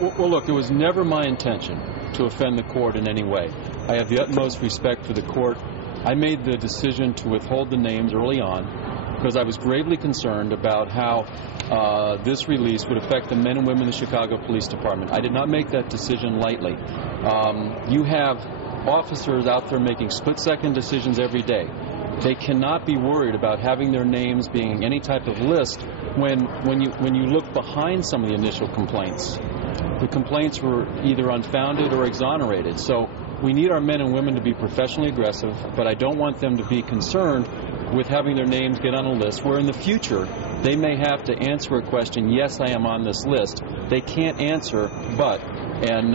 Well, look, it was never my intention to offend the court in any way. I have the utmost respect for the court. I made the decision to withhold the names early on because I was gravely concerned about how this release would affect the men and women in the Chicago Police Department. I did not make that decision lightly. You have officers out there making split-second decisions every day. They cannot be worried about having their names being any type of list when you look behind some of the initial complaints. The complaints were either unfounded or exonerated. So we need our men and women to be professionally aggressive, but I don't want them to be concerned with having their names get on a list where in the future they may have to answer a question, yes, I am on this list. They can't answer, but. And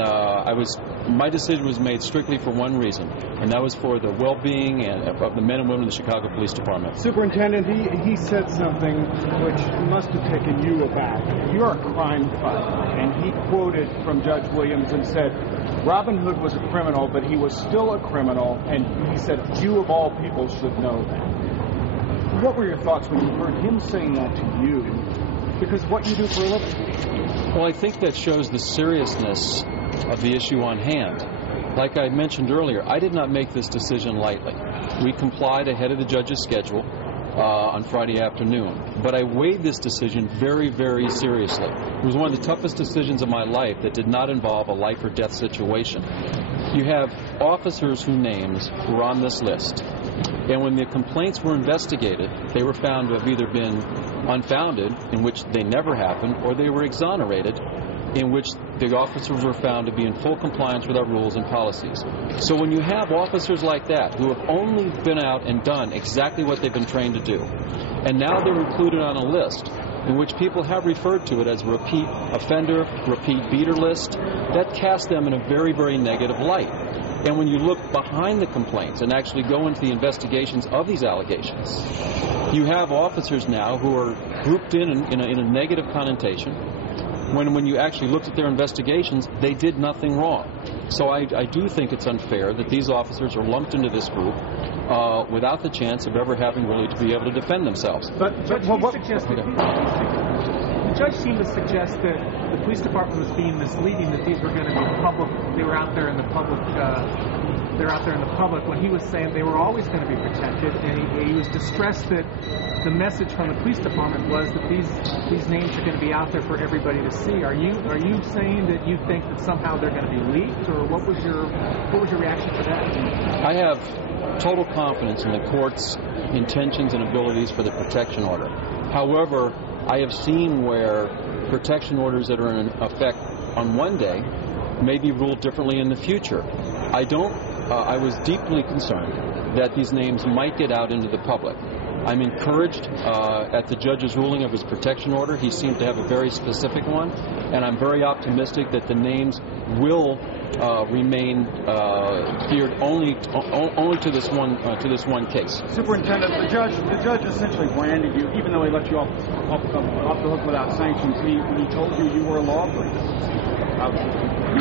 my decision was made strictly for one reason, and that was for the well-being of the men and women of the Chicago Police Department. Superintendent, he said something which must have taken you aback. You're a crime fighter, and he quoted from Judge Williams and said, Robin Hood was a criminal, but he was still a criminal, and he said, you of all people should know that. What were your thoughts when you heard him saying that to you? Because what you do for a living? Well, I think that shows the seriousness of the issue on hand. Like I mentioned earlier, I did not make this decision lightly. We complied ahead of the judge's schedule on Friday afternoon, but I weighed this decision very, very seriously. It was one of the toughest decisions of my life that did not involve a life or death situation. You have officers whose names were on this list, and when the complaints were investigated, they were found to have either been unfounded, in which they never happened, or they were exonerated, in which the officers were found to be in full compliance with our rules and policies. So when you have officers like that who have only been out and done exactly what they've been trained to do, and now they're included on a list in which people have referred to it as a repeat offender, repeat beater list, that casts them in a very, very negative light. And when you look behind the complaints and actually go into the investigations of these allegations, you have officers now who are grouped in a negative connotation, when you actually looked at their investigations, they did nothing wrong. So I do think it's unfair that these officers are lumped into this group without the chance of ever having really to be able to defend themselves. But the judge seemed to suggest that the police department was being misleading, that these were going to be public, they were out there in the public, when he was saying they were always going to be protected, and he was distressed that the message from the police department was that these names are going to be out there for everybody to see. Are you saying that you think that somehow they're going to be leaked, or what was your reaction to that? I have total confidence in the court's intentions and abilities for the protection order. However, I have seen where protection orders that are in effect on one day may be ruled differently in the future. I was deeply concerned that these names might get out into the public. I'm encouraged at the judge's ruling of his protection order. He seemed to have a very specific one, and I'm very optimistic that the names will remain geared only to this one case. Superintendent, the judge essentially branded you, even though he let you off the hook without sanctions. He told you were a lawbreaker. Do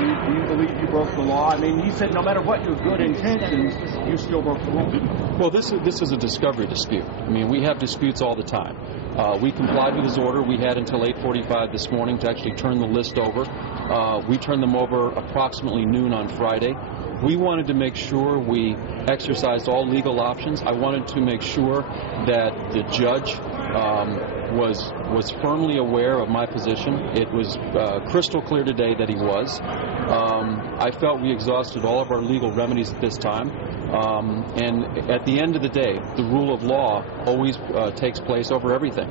you believe you broke the law? I mean, he said no matter what your good intentions, you still broke the law. Well, this is a discovery dispute. I mean, we have disputes all the time. We complied with his order. We had until 8:45 this morning to actually turn the list over. We turned them over approximately noon on Friday. We wanted to make sure we exercised all legal options. I wanted to make sure that the judge was firmly aware of my position. It was crystal clear today that he was. I felt we exhausted all of our legal remedies at this time. And at the end of the day, the rule of law always takes place over everything.